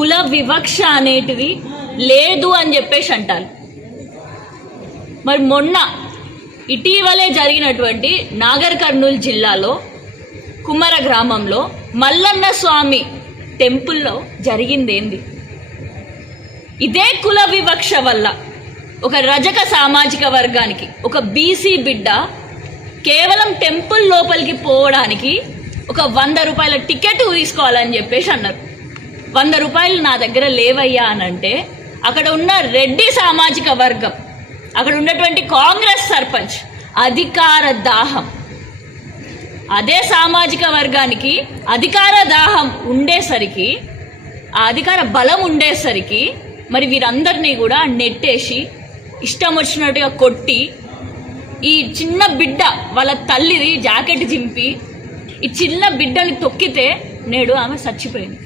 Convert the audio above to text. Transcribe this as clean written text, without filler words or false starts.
కుల వివక్ష అనేటివి లేదు అని చెప్పేసి అంటారు. మరి మొన్న ఇటీవలే జరిగినటువంటి నాగర్ కర్నూలు జిల్లాలో కుమర గ్రామంలో మల్లన్న స్వామి టెంపుల్లో జరిగిందేంది? ఇదే కుల వివక్ష వల్ల ఒక రజక సామాజిక వర్గానికి ఒక బీసీ బిడ్డ కేవలం టెంపుల్ లోపలికి పోవడానికి ఒక 100 రూపాయల టికెట్ తీసుకోవాలని చెప్పేసి అన్నారు. 100 రూపాయలు నా దగ్గర లేవయ్యా అని అంటే అక్కడ ఉన్న రెడ్డి సామాజిక వర్గం, అక్కడ ఉన్నటువంటి కాంగ్రెస్ సర్పంచ్ అధికార దాహం, అదే సామాజిక వర్గానికి అధికార దాహం ఉండేసరికి, ఆ అధికార బలం ఉండేసరికి మరి వీరందరినీ కూడా నెట్టేసి ఇష్టం వచ్చినట్టుగా కొట్టి, ఈ చిన్న బిడ్డ వాళ్ళ తల్లిది జాకెట్ చింపి ఈ చిన్న బిడ్డని తొక్కితే నేడు ఆమె చచ్చిపోయింది.